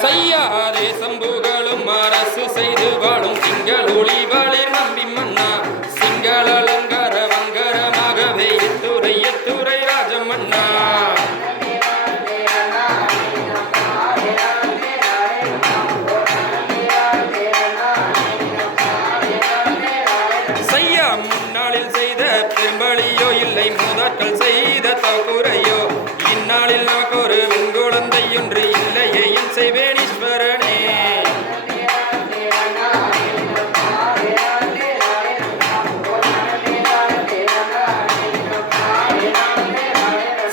செய்யாதே சம்புகளும் அரசு செய்து வாழும் திங்கள் ஒளிவளே நம்பி மன்னா. சிங்கள அலங்கார வங்கரமாகவே எத்துறை எத்துறை ராஜமன்னா. செய்யா முன்னாளில் செய்த பெரும்பலியோ இல்லை மூதாக்கள் செய்த தகுறையோ குழந்தை ஒன்று இல்லையே என் செய்வேனீஸ்வரனே.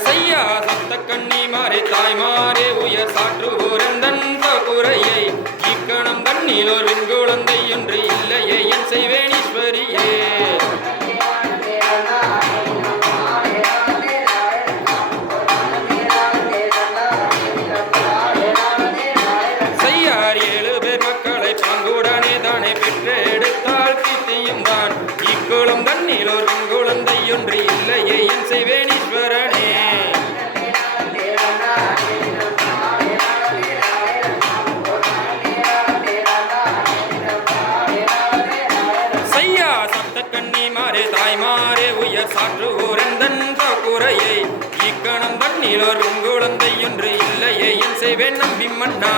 செய்யா சப்த தாய் மாறே உயர் சாற்று ஊரந்தன் குறையை இக்கணம் தண்ணீர் வெண்குழந்தை குழந்தை ஒன்று இல்லையே என் செய்வேனீஸ்வரியே. இல்லையே என் தாய்மாரே உயர் சாற்று குறையை இக்கணம் தண்ணீர் ஒரு குழந்தை ஒன்று இல்லையே என் செய்வேன் நம்பி மன்னா.